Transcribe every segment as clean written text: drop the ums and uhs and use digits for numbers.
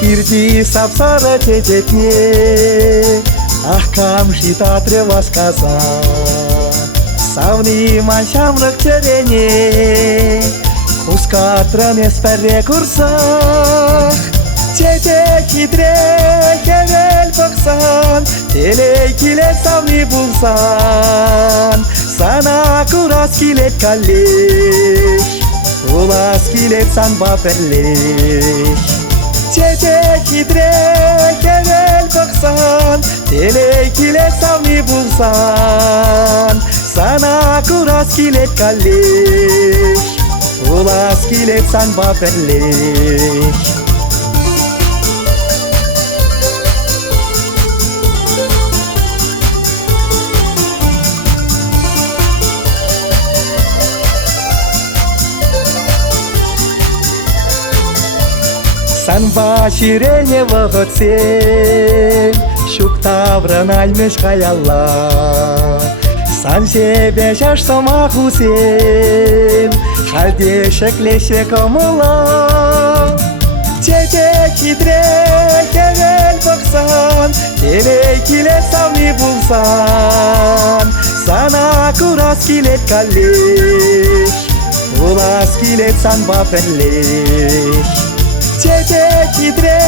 Hirdi сапсара тететне, ах, кам жита треба сказать. Савни маншамрак черене, Ускатране спере курсах. Тете хитре кевел baksan, Tele kile savni bulsan. Sana kuras kilet kalleş, Ulas kilet san baperleş. Tete hidre kevel baksan, Tele kilet savni bulsan. Sana kuras kilet kalleş, Ulas kilet san baperleş. San başirene vahotsen, Şukta vranalmeş kayallah. San sebe şaşsam ahusen, Halde şekleşe kamola. Tete hidre kevel baksan, Tele kilet savni bulsan. Sana kuras kilet kalleş, Ulas kilet san baperleş. Tete hidre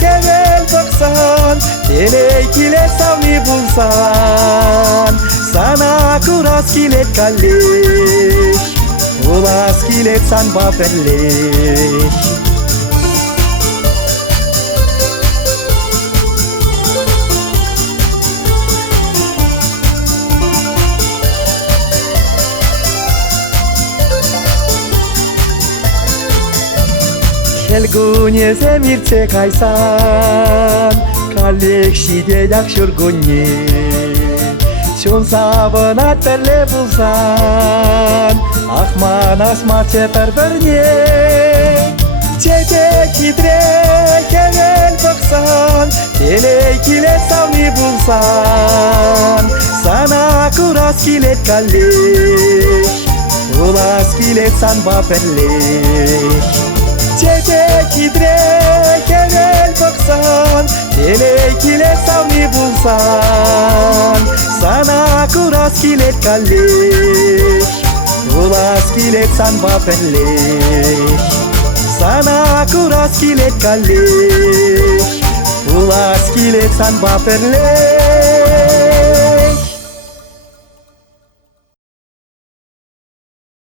kevel baksan, Tele kilet savni bulsan. Sana kuras kilet kalleş, Ulas kilet san baperleş. Helgunie zemirce kaysan, Kalek şide yakşurgunye. Şun savunat perle bulsan, Ahman asmarçe pervernye. Tete hidre kevel baksan, Tele kilet savni bulsan. Sana kuras kilet kalleş, Ulas kilet san baperleş. Tete hidre kevel baksan, Tele kilet savni bulsan. Sana kuras kilet kalleş, Ulas kilet san baperleş. Sana kuras kilet kalleş, Ulas kilet san baperleş.